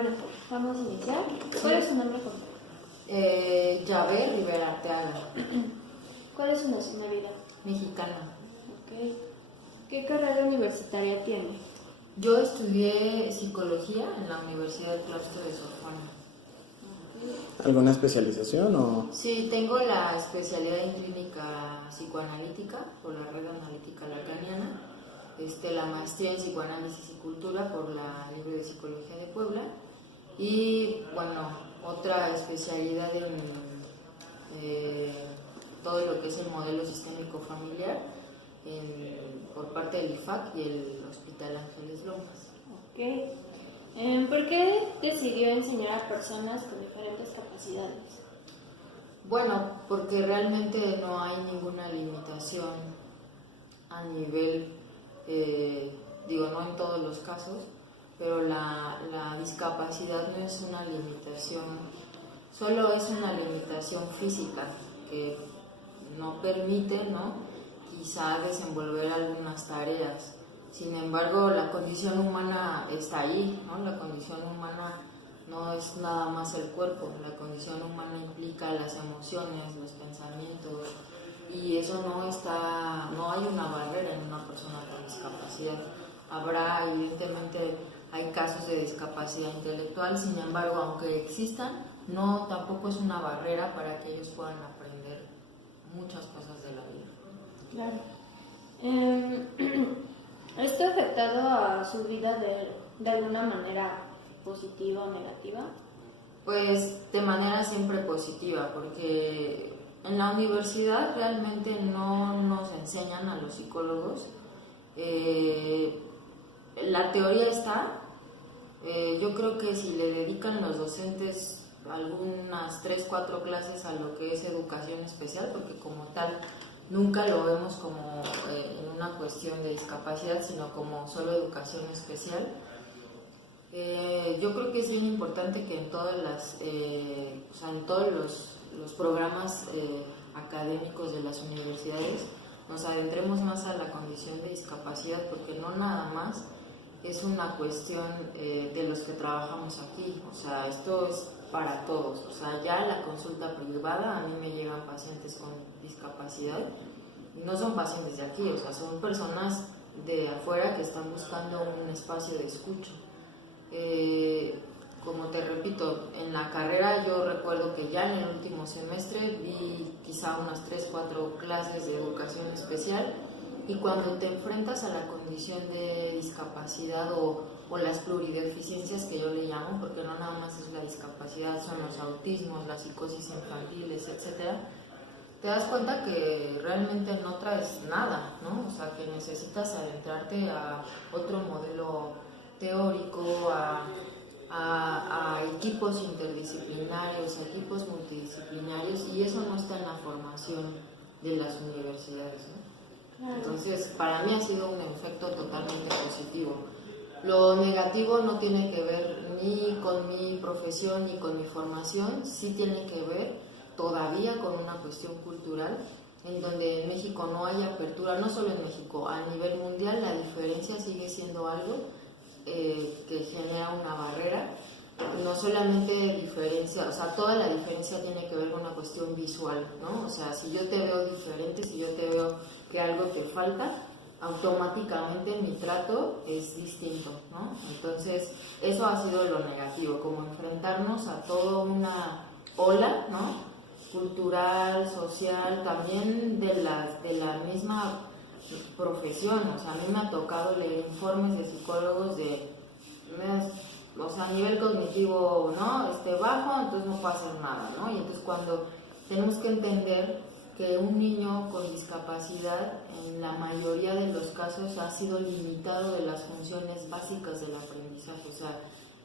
Bueno, vamos a iniciar. ¿Cuál es su nombre completo? Yahvé Rivera Arteaga. ¿Cuál es su nacionalidad? Mexicana. Ok. ¿Qué carrera universitaria tiene? Yo estudié psicología en la Universidad del Claustro de Sor Juana. ¿Alguna especialización o...? Sí, tengo la especialidad en clínica psicoanalítica por la Red Analítica Lacaniana, la maestría en psicoanálisis y cultura por la Libre de Psicología de Puebla y, bueno, otra especialidad en todo lo que es el modelo sistémico familiar por parte del IFAC y el Hospital Ángeles Lomas. Ok. ¿Por qué decidió enseñar a personas con diferentes capacidades? Bueno, porque realmente no hay ninguna limitación a nivel, no en todos los casos, pero la discapacidad no es una limitación, solo es una limitación física que no permite, quizá desenvolver algunas tareas. Sin embargo, la condición humana está ahí, La condición humana no es nada más el cuerpo, la condición humana implica las emociones, los pensamientos, y eso no hay una barrera en una persona con discapacidad. Evidentemente, hay casos de discapacidad intelectual, sin embargo, aunque existan, tampoco es una barrera para que ellos puedan aprender muchas cosas de la vida. Claro. ¿Esto ha afectado a su vida de alguna manera positiva o negativa? Pues de manera siempre positiva, porque en la universidad realmente no nos enseñan a los psicólogos. La teoría está, yo creo que si le dedican los docentes algunas 3-4 clases a lo que es educación especial, porque como tal nunca lo vemos como en una cuestión de discapacidad, sino como solo educación especial. Yo creo que es bien importante que en todos los programas académicos de las universidades nos adentremos más a la condición de discapacidad, porque no nada más es una cuestión de los que trabajamos aquí, esto es para todos, ya la consulta privada, a mí me llegan pacientes con discapacidad, y no son pacientes de aquí, son personas de afuera que están buscando un espacio de escucha. Como te repito, en la carrera yo recuerdo que ya en el último semestre vi quizá unas 3-4 clases de educación especial, y cuando te enfrentas a la condición de discapacidad o las plurideficiencias que yo le llamo, porque no nada más es la discapacidad, son los autismos, las psicosis infantiles, etcétera, te das cuenta que realmente no traes nada, que necesitas adentrarte a otro modelo teórico, a equipos interdisciplinarios, a equipos multidisciplinarios, y eso no está en la formación de las universidades, Entonces, para mí ha sido un efecto totalmente positivo. Lo negativo no tiene que ver ni con mi profesión ni con mi formación, sí tiene que ver todavía con una cuestión cultural, en donde en México no hay apertura, no solo en México, a nivel mundial la diferencia sigue siendo algo que genera una barrera. No solamente diferencia, toda la diferencia tiene que ver con una cuestión visual, si yo te veo diferente, si yo te veo que algo te falta, automáticamente mi trato es distinto, Entonces, eso ha sido lo negativo, como enfrentarnos a toda una ola, cultural, social, también de la misma profesión. A mí me ha tocado leer informes de psicólogos a nivel cognitivo, bajo, entonces no puedo hacer nada, Y entonces cuando tenemos que entender que un niño con discapacidad, en la mayoría de los casos, ha sido limitado de las funciones básicas del aprendizaje,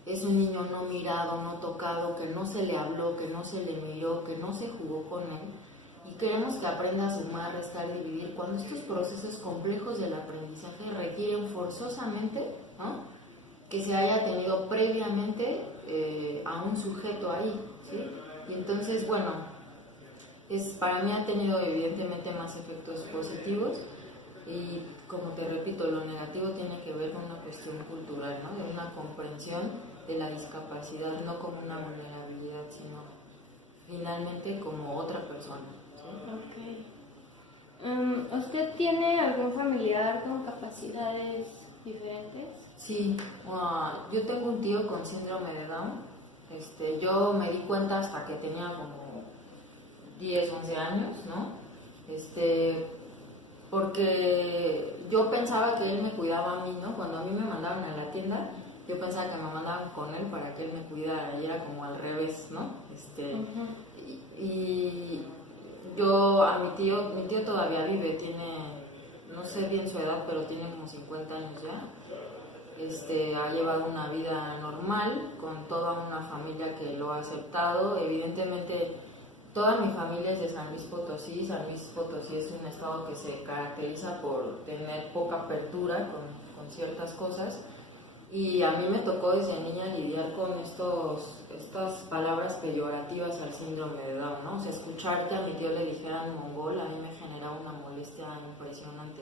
es un niño no mirado, no tocado, que no se le habló, que no se le miró, que no se jugó con él, y queremos que aprenda a sumar, restar, dividir, cuando estos procesos complejos del aprendizaje requieren forzosamente, que se haya tenido previamente a un sujeto ahí, ¿sí? Y entonces, para mí ha tenido evidentemente más efectos positivos, y como te repito, lo negativo tiene que ver con una cuestión cultural, de una comprensión de la discapacidad, no como una vulnerabilidad, sino finalmente como otra persona. ¿Sí? Ok. ¿Usted tiene algún familiar con capacidades diferentes? Sí, yo tengo un tío con síndrome de Down. Yo me di cuenta hasta que tenía como 10, 11 años, ¿no? Porque yo pensaba que él me cuidaba a mí, ¿no? Cuando a mí me mandaban a la tienda, yo pensaba que me mandaban con él para que él me cuidara, y era como al revés, ¿no? Y yo a mi tío todavía vive, tiene, no sé bien su edad, pero tiene como 50 años ya. Ha llevado una vida normal, con toda una familia que lo ha aceptado. Evidentemente, toda mi familia es de San Luis Potosí. San Luis Potosí es un estado que se caracteriza por tener poca apertura con ciertas cosas. Y a mí me tocó desde niña lidiar con estas palabras peyorativas al síndrome de Down, ¿no? O sea, escuchar que a mi tío le dijeran mongol a mí me generaba una molestia impresionante.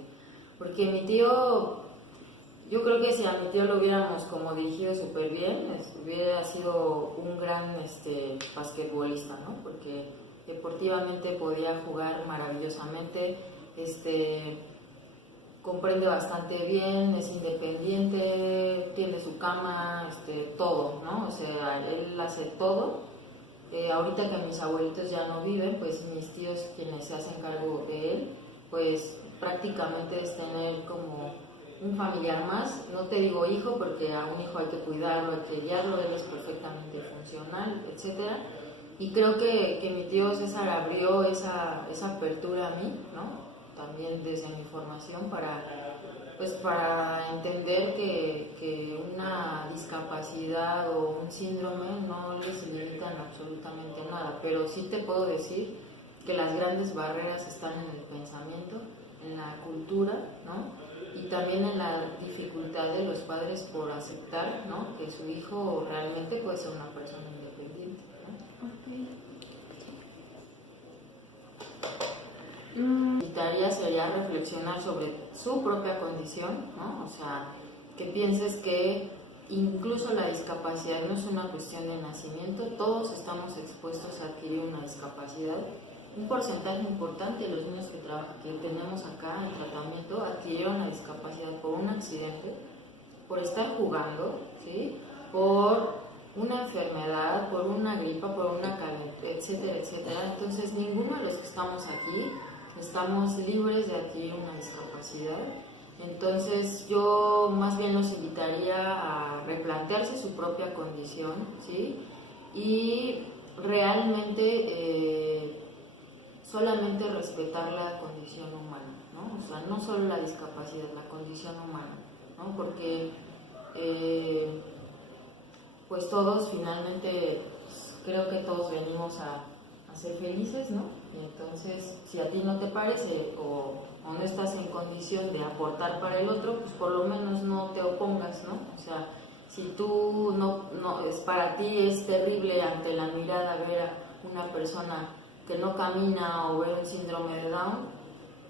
Porque mi tío, yo creo que si a mi tío lo hubiéramos como dirigido súper bien, hubiera sido un gran basquetbolista, ¿no? Porque deportivamente podía jugar maravillosamente, comprende bastante bien, es independiente, tiene su cama, todo, ¿no? O sea, él hace todo. Ahorita que mis abuelitos ya no viven, pues mis tíos quienes se hacen cargo de él, pues prácticamente es tener como un familiar más. No te digo hijo porque a un hijo hay que cuidarlo, hay que guiarlo, él es perfectamente funcional, etcétera. Y creo que mi tío César abrió esa apertura a mí, ¿no? También desde mi formación para entender que una discapacidad o un síndrome no les limitan absolutamente nada, pero sí te puedo decir que las grandes barreras están en el pensamiento, en la cultura, ¿no? Y también en la dificultad de los padres por aceptar, ¿no? Que su hijo realmente puede ser una persona independiente, ¿no? Invitaría sería reflexionar sobre su propia condición, ¿no? O sea, que pienses que incluso la discapacidad no es una cuestión de nacimiento, todos estamos expuestos a adquirir una discapacidad. Un porcentaje importante de los niños que tenemos acá en tratamiento adquirieron la discapacidad por un accidente, por estar jugando, ¿sí? Por una enfermedad, por una gripa, por una calentura, etcétera, etcétera. Entonces, ninguno de los que estamos aquí estamos libres de adquirir una discapacidad. Entonces, yo más bien los invitaría a replantearse su propia condición, ¿sí? Y realmente solamente respetar la condición humana, ¿no? O sea, no solo la discapacidad, la condición humana, ¿no? Porque pues todos finalmente, creo que todos venimos a ser felices, ¿no? Y entonces, si a ti no te parece o no estás en condición de aportar para el otro, pues por lo menos no te opongas, ¿no? O sea, si tú para ti es terrible ante la mirada ver a una persona que no camina o ver un síndrome de Down,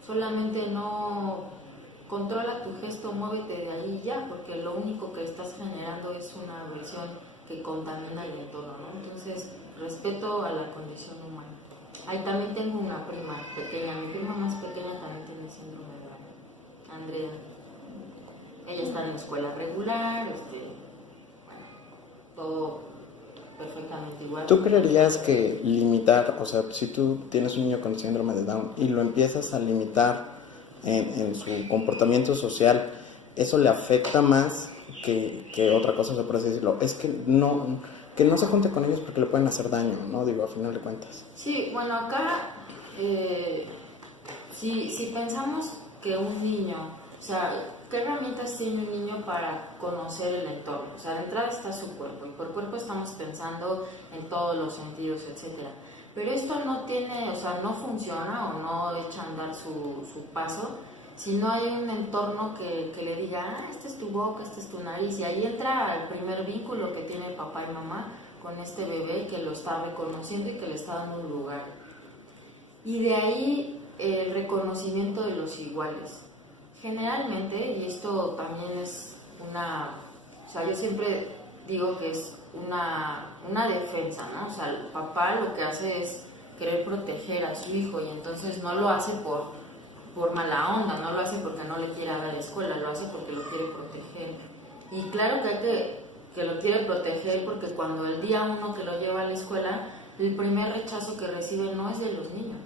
solamente no controla tu gesto, muévete de ahí ya, porque lo único que estás generando es una agresión que contamina el entorno, ¿no? Entonces, respeto a la condición humana. Ahí también tengo una prima pequeña, mi prima más pequeña también tiene síndrome de Down, Andrea. Ella está en la escuela regular, bueno, todo perfectamente igual. ¿Tú creerías que limitar, o sea, si tú tienes un niño con síndrome de Down y lo empiezas a limitar en su comportamiento social, eso le afecta más que otra cosa, se puede decirlo? Es que no se junte con ellos porque le pueden hacer daño, ¿no? Digo, a final de cuentas. Sí, bueno, acá, si pensamos que un niño, o sea, ¿qué herramientas tiene un niño para conocer el entorno? O sea, de entrada está su cuerpo, y por cuerpo estamos pensando en todos los sentidos, etcétera. Pero esto no tiene, o sea, no funciona o no echa a andar su paso si no hay un entorno que le diga, esta es tu boca, esta es tu nariz, y ahí entra el primer vínculo que tiene papá y mamá con este bebé que lo está reconociendo y que le está dando un lugar. Y de ahí el reconocimiento de los iguales. Generalmente, y esto también es o sea, yo siempre digo que es una defensa, ¿no? O sea, el papá lo que hace es querer proteger a su hijo y entonces no lo hace por mala onda, no lo hace porque no le quiera dar escuela, lo hace porque lo quiere proteger. Y claro que hay que lo quiere proteger porque cuando el día uno que lo lleva a la escuela, el primer rechazo que recibe no es de los niños,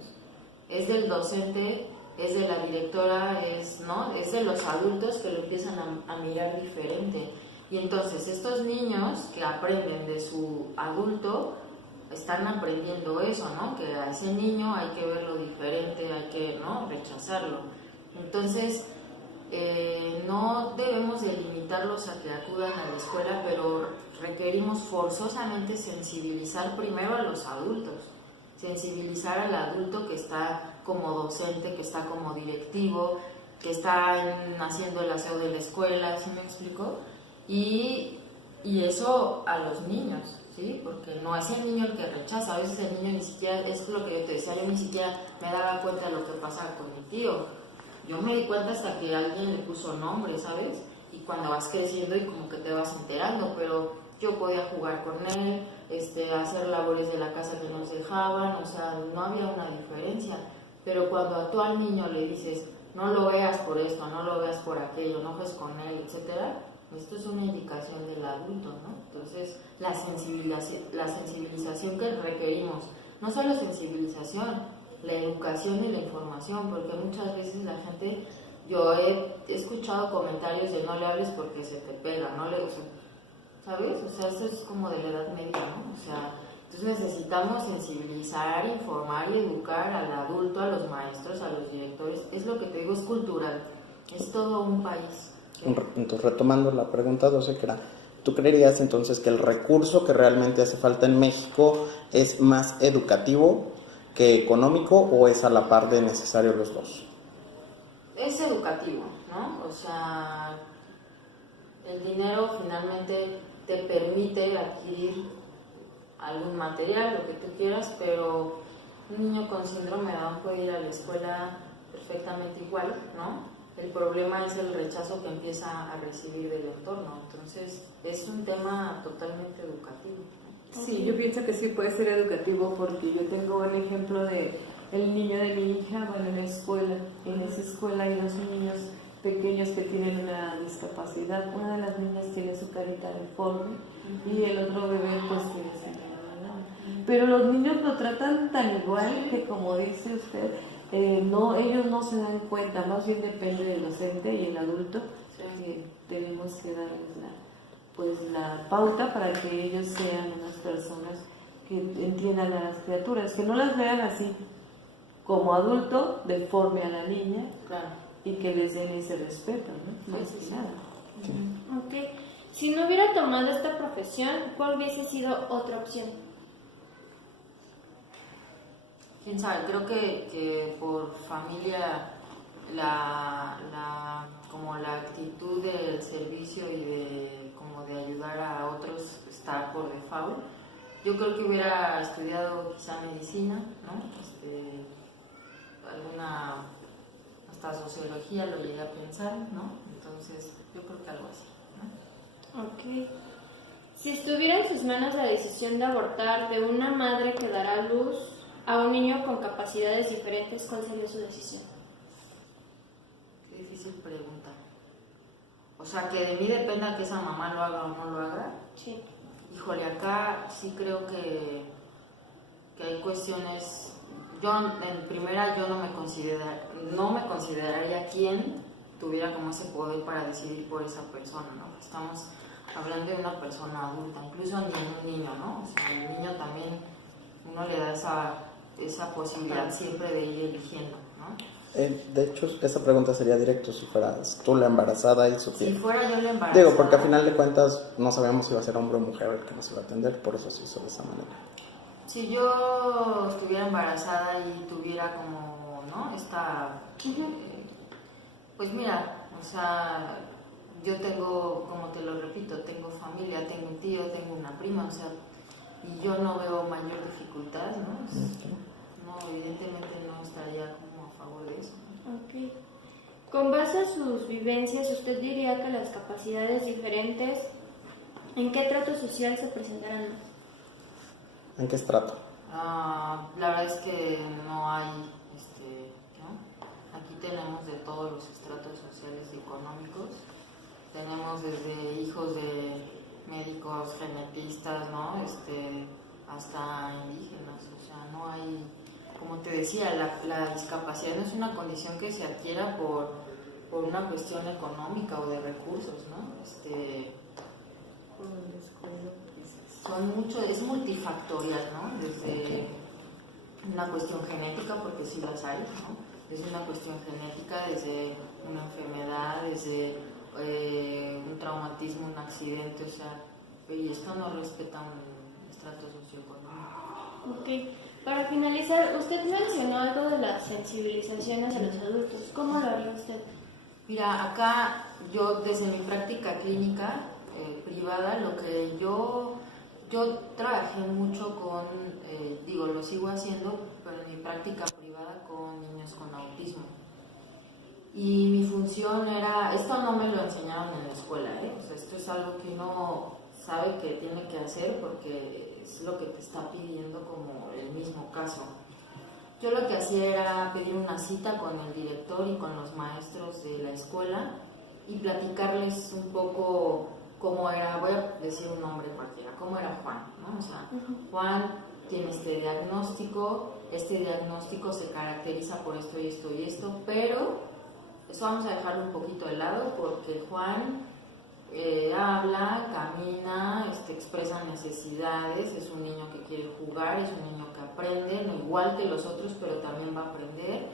es del docente, es de la directora, ¿no? Es de los adultos que lo empiezan a mirar diferente. Y entonces estos niños que aprenden de su adulto están aprendiendo eso, ¿no? Que a ese niño hay que verlo diferente, hay que, ¿no?, rechazarlo. Entonces, no debemos de limitarlos a que acudan a la escuela, pero requerimos forzosamente sensibilizar primero a los adultos, sensibilizar al adulto que está como docente, que está como directivo, que está haciendo el aseo de la escuela, ¿sí me explico? Y eso a los niños, ¿sí? Porque no es el niño el que rechaza, a veces el niño ni siquiera, es lo que yo te decía, yo ni siquiera me daba cuenta de lo que pasaba con mi tío. Yo me di cuenta hasta que alguien le puso nombre, ¿sabes? Y cuando vas creciendo y como que te vas enterando, pero yo podía jugar con él, hacer labores de la casa que nos dejaban, o sea, no había una diferencia. Pero cuando tú al niño le dices, no lo veas por esto, no lo veas por aquello, no juegues con él, etcétera, esto es una indicación del adulto, ¿no? Entonces, la sensibilización que requerimos, no solo sensibilización, la educación y la información, porque muchas veces la gente, yo he escuchado comentarios de no le hables porque se te pega, no le, o sea, ¿sabes? O sea, eso es como de la Edad Media, ¿no? O sea, entonces necesitamos sensibilizar, informar y educar al adulto, a los maestros, a los directores. Es lo que te digo, es cultural, es todo un país. Entonces, retomando la pregunta, Dulce, que era, ¿tú creerías entonces que el recurso que realmente hace falta en México es más educativo que económico o es a la par de necesario los dos? Es educativo, ¿no? O sea, el dinero finalmente te permite adquirir algún material, lo que tú quieras, pero un niño con síndrome de Down puede ir a la escuela perfectamente igual, ¿no? El problema es el rechazo que empieza a recibir del entorno, entonces es un tema totalmente educativo. Sí, yo pienso que sí puede ser educativo porque yo tengo el ejemplo de el niño de mi hija, bueno, en la escuela. En esa escuela hay dos niños pequeños que tienen una discapacidad. Una de las niñas tiene su carita deforme y el otro bebé pues tiene síndrome de Down. Pero los niños lo tratan tan igual que, como dice usted, ellos no se dan cuenta, más bien depende del docente y el adulto, que tenemos que darles la pauta para que ellos sean unas personas que entiendan a las criaturas, que no las vean así como adulto, deforme a la niña, Claro. y que les den ese respeto, ¿no? Más Sí, que sí. nada. Ok. Si no hubiera tomado esta profesión, ¿cuál hubiese sido otra opción? Quién sabe, creo que por familia como la actitud del servicio y de ayudar a otros está por default. Yo creo que hubiera estudiado quizá medicina, ¿no? Hasta sociología lo llegué a pensar, ¿no? Entonces yo creo que algo así, ¿no? Ok. Si estuviera en sus manos la decisión de abortar de una madre que dará a luz a un niño con capacidades diferentes, ¿cuál sería su decisión? Qué difícil pregunta. O sea, que de mí dependa que esa mamá lo haga o no lo haga. Sí. Híjole, acá sí creo que hay cuestiones. Yo en primera yo no me consideraría quien tuviera como ese poder para decidir por esa persona, ¿no? Estamos hablando de una persona adulta, incluso ni un niño, ¿no? O sea, el niño también uno le da esa posibilidad siempre de ir eligiendo, ¿no? De hecho, esa pregunta sería directo si fueras tú la embarazada y Si fuera yo la embarazada. Digo, porque al final de cuentas no sabemos si va a ser hombre o mujer el que nos iba a atender, por eso se hizo de esa manera. Si yo estuviera embarazada y tuviera como, ¿no? Pues mira, o sea, yo tengo, como te lo repito, tengo familia, tengo un tío, tengo una prima, o sea, y yo no veo mayor dificultad, ¿no? No, evidentemente no estaría como a favor de eso. Ok. Con base a sus vivencias, ¿usted diría que las capacidades diferentes ¿En qué trato social se presentarán más? ¿En qué estrato? La verdad es que no hay, ¿no? Aquí tenemos de todos los estratos sociales y económicos. Tenemos desde hijos de médicos, genetistas, ¿no? Hasta indígenas. O sea, no hay, como te decía, la discapacidad no es una condición que se adquiera por una cuestión económica o de recursos, ¿no? Es multifactorial, ¿no? Desde una cuestión genética, porque sí las hay, ¿no? Desde una cuestión genética, desde una enfermedad, desde un traumatismo, un accidente, o sea, y esto no respeta un estrato socioeconómico. Ok. Para finalizar, usted mencionó algo de la sensibilización hacia los adultos. ¿Cómo lo haría usted? Mira, acá yo desde mi práctica clínica privada, lo que yo trabajé mucho con, lo sigo haciendo, pero en mi práctica privada con niños con autismo. Y mi función era, esto no me lo enseñaron en la escuela, o sea, esto es algo que uno sabe que tiene que hacer porque es lo que te está pidiendo como el mismo caso. Yo lo que hacía era pedir una cita con el director y con los maestros de la escuela y platicarles un poco cómo era, voy a decir un nombre cualquiera, cómo era Juan, ¿no? O sea, Juan tiene este diagnóstico se caracteriza por esto y esto y esto, pero eso vamos a dejarlo un poquito de lado porque Juan habla, camina, expresa necesidades, es un niño que quiere jugar, es un niño que aprende, no igual que los otros, pero también va a aprender.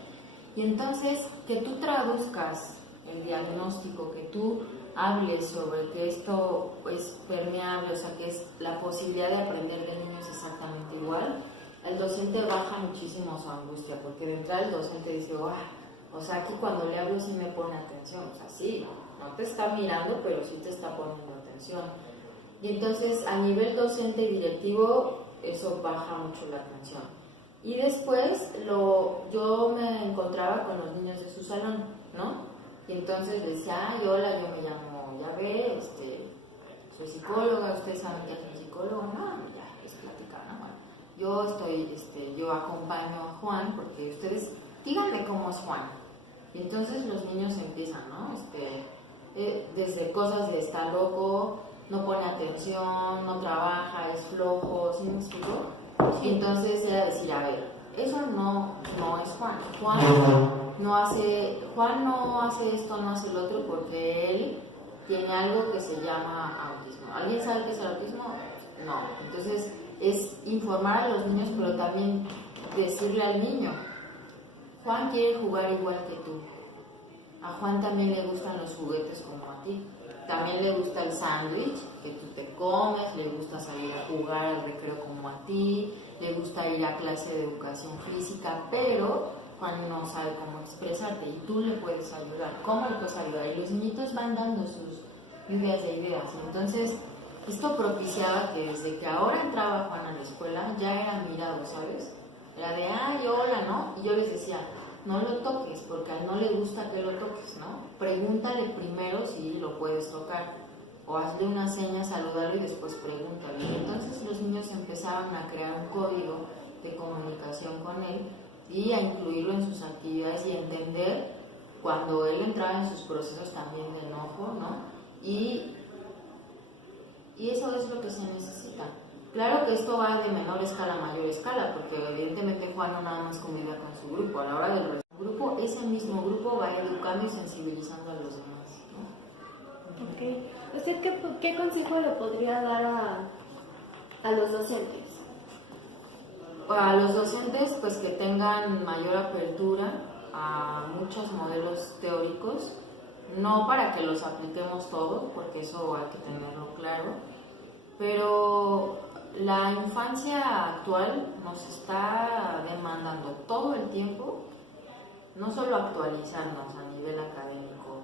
Y entonces, que tú traduzcas el diagnóstico, que tú hables sobre que esto es permeable, o sea, que es la posibilidad de aprender del niño es exactamente igual, el docente baja muchísimo su angustia, porque de entrada el docente dice, o sea, aquí cuando le hablo sí me pone atención, o sea, sí, no te está mirando, pero sí te está poniendo atención. Y entonces, a nivel docente y directivo, eso baja mucho la atención. Y después, yo me encontraba con los niños de su salón, ¿no? Y entonces les decía, hola, yo me llamo Yahvé, soy psicóloga, ustedes saben que soy psicóloga, no, ya, es platicar, ¿no? Bueno, yo acompaño a Juan, porque ustedes, díganme cómo es Juan. Y entonces los niños empiezan, ¿no? Desde cosas de está loco, no pone atención, no trabaja, es flojo, ¿sí me explico? Y entonces era decir, a ver, eso no es Juan. Juan no hace esto, no hace lo otro porque él tiene algo que se llama autismo. ¿Alguien sabe qué es el autismo? No. Entonces es informar a los niños, pero también decirle al niño, Juan quiere jugar igual que tú. A Juan también le gustan los juguetes como a ti. También le gusta el sándwich que tú te comes, le gusta salir a jugar al recreo como a ti, le gusta ir a clase de educación física, pero Juan no sabe cómo expresarte y tú le puedes ayudar. ¿Cómo le puedes ayudar? Y los niñitos van dando sus ideas de ideas. Entonces, esto propiciaba que desde que ahora entraba Juan a la escuela ya era mirado, ¿sabes? Era de, hola, ¿no? Y yo les decía, no lo toques, porque a él no le gusta que lo toques, ¿no? Pregúntale primero si lo puedes tocar, o hazle una seña, salúdalo y después pregúntale. Y entonces los niños empezaban a crear un código de comunicación con él y a incluirlo en sus actividades y entender cuando él entraba en sus procesos también de enojo, ¿no? Y eso es lo que se necesita. Claro que esto va de menor escala a mayor escala, porque evidentemente Juan no nada más convivía con su grupo. A la hora del grupo, ese mismo grupo va educando y sensibilizando a los demás, ¿no? Ok. ¿Usted qué consejo le podría dar a los docentes? A los docentes, pues que tengan mayor apertura a muchos modelos teóricos, no para que los apliquemos todos, porque eso hay que tenerlo claro, pero la infancia actual nos está demandando todo el tiempo, no solo actualizarnos a nivel académico,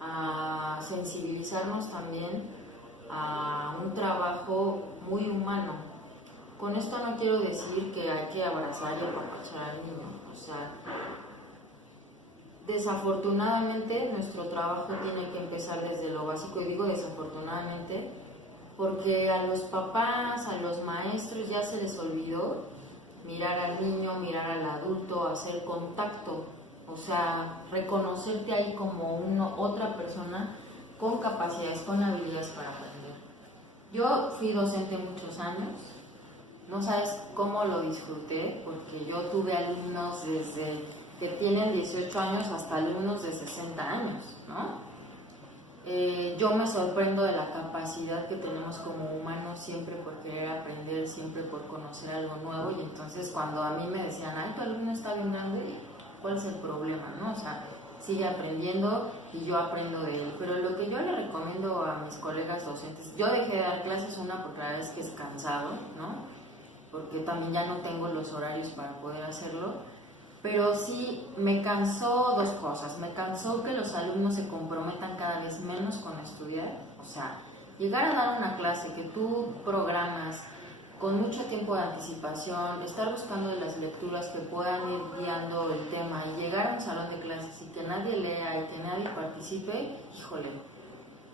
a sensibilizarnos también a un trabajo muy humano. Con esto no quiero decir que hay que abrazar y apapachar al niño, o sea, desafortunadamente nuestro trabajo tiene que empezar desde lo básico, y digo desafortunadamente porque a los papás, a los maestros ya se les olvidó mirar al niño, mirar al adulto, hacer contacto, o sea, reconocerte ahí como otra persona con capacidades, con habilidades para aprender. Yo fui docente muchos años, no sabes cómo lo disfruté, porque yo tuve alumnos desde que tienen 18 años hasta alumnos de 60 años, ¿no? Yo me sorprendo de la capacidad que tenemos como humanos siempre por querer aprender, siempre por conocer algo nuevo, y entonces cuando a mí me decían, ay, tu alumno está bien grande, ¿cuál es el problema, no? O sea, sigue aprendiendo y yo aprendo de él. Pero lo que yo le recomiendo a mis colegas docentes, yo dejé de dar clases una porque la verdad es que es cansado, ¿no? Porque también ya no tengo los horarios para poder hacerlo, pero sí me cansó dos cosas. Me cansó que los alumnos se comprometan cada vez menos con estudiar, o sea, llegar a dar una clase que tú programas con mucho tiempo de anticipación, estar buscando las lecturas que puedan ir guiando el tema y llegar a un salón de clases y que nadie lea y que nadie participe, híjole,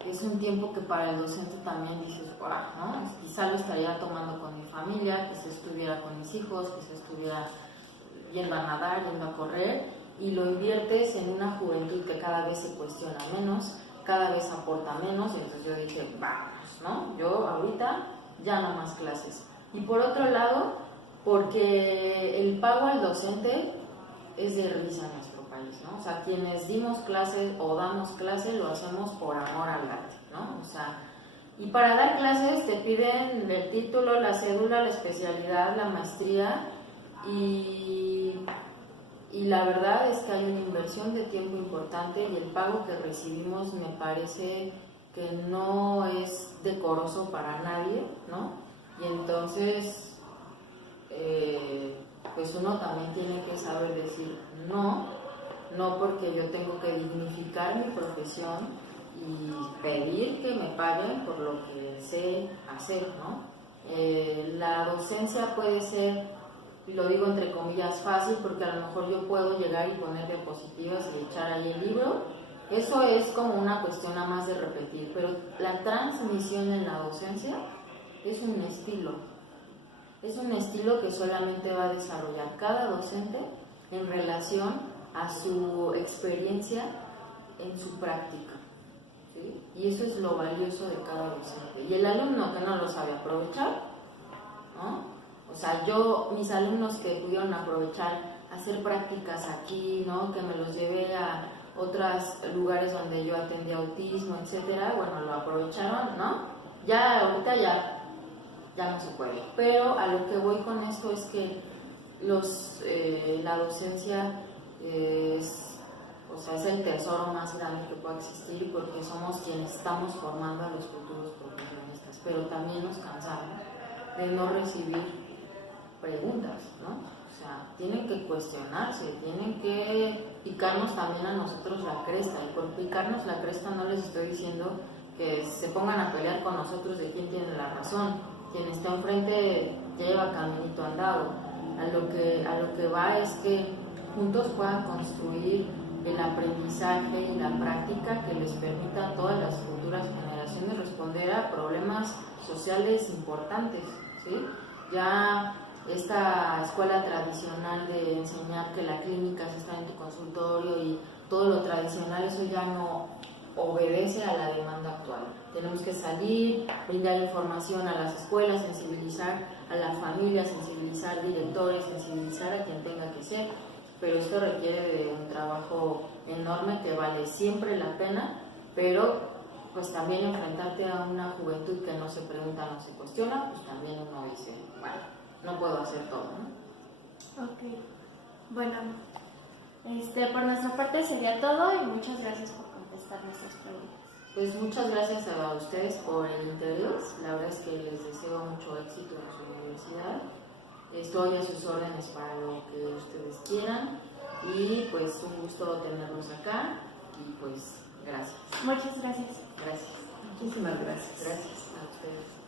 es un tiempo que para el docente también dices, wow, ¿no? Quizá lo estaría tomando con mi familia, que se estuviera con mis hijos, que se estuviera yendo a nadar, yendo a correr, y lo inviertes en una juventud que cada vez se cuestiona menos, cada vez aporta menos, y entonces yo dije, vamos, ¿no? Yo ahorita ya no más clases. Y por otro lado, porque el pago al docente es de risa en nuestro país, ¿no? O sea, quienes dimos clases o damos clases lo hacemos por amor al arte, ¿no? O sea, y para dar clases te piden el título, la cédula, la especialidad, la maestría, y la verdad es que hay una inversión de tiempo importante y el pago que recibimos me parece que no es decoroso para nadie, ¿no? Y entonces, pues uno también tiene que saber decir no porque yo tengo que dignificar mi profesión y pedir que me paguen por lo que sé hacer, ¿no? La docencia puede ser, y lo digo entre comillas, fácil, porque a lo mejor yo puedo llegar y poner diapositivas y echar ahí el libro. Eso es como una cuestión a más de repetir, pero la transmisión en la docencia es un estilo que solamente va a desarrollar cada docente en relación a su experiencia en su práctica, ¿sí? Y eso es lo valioso de cada docente. Y el alumno que no lo sabe aprovechar, ¿no? O sea, mis alumnos que pudieron aprovechar, hacer prácticas aquí, ¿no? Que me los llevé a otros lugares donde yo atendía autismo, etcétera, bueno, lo aprovecharon, ¿no? Ya ahorita ya no se puede. Pero a lo que voy con esto es que la docencia es el tesoro más grande que pueda existir, porque somos quienes estamos formando a los futuros profesionistas, pero también nos cansamos de no recibir preguntas, ¿no? O sea, tienen que cuestionarse, tienen que picarnos también a nosotros la cresta, y por picarnos la cresta no les estoy diciendo que se pongan a pelear con nosotros de quién tiene la razón. Quien está enfrente lleva caminito andado. A lo que va es que juntos puedan construir el aprendizaje y la práctica que les permita a todas las futuras generaciones responder a problemas sociales importantes, ¿sí? Ya esta escuela tradicional de enseñar que la clínica se está en tu consultorio y todo lo tradicional, eso ya no obedece a la demanda actual. Tenemos que salir, brindar información a las escuelas, sensibilizar a la familia, sensibilizar directores, sensibilizar a quien tenga que ser, pero esto requiere de un trabajo enorme que vale siempre la pena, pero pues también enfrentarte a una juventud que no se pregunta, no se cuestiona, pues también uno dice, bueno, no puedo hacer todo, ¿no? Ok, bueno, por nuestra parte sería todo y muchas gracias por contestar nuestras preguntas. Pues muchas gracias a ustedes por el interés, la verdad es que les deseo mucho éxito en su universidad, estoy a sus órdenes para lo que ustedes quieran y pues un gusto tenerlos acá y pues gracias. Muchas gracias. Gracias. Muchísimas gracias. Gracias a ustedes.